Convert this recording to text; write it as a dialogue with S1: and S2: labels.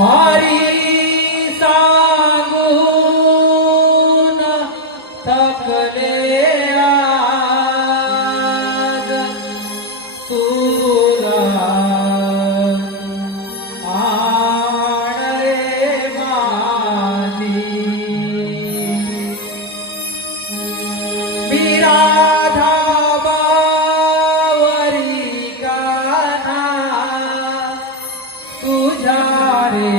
S1: Hari પૂજારે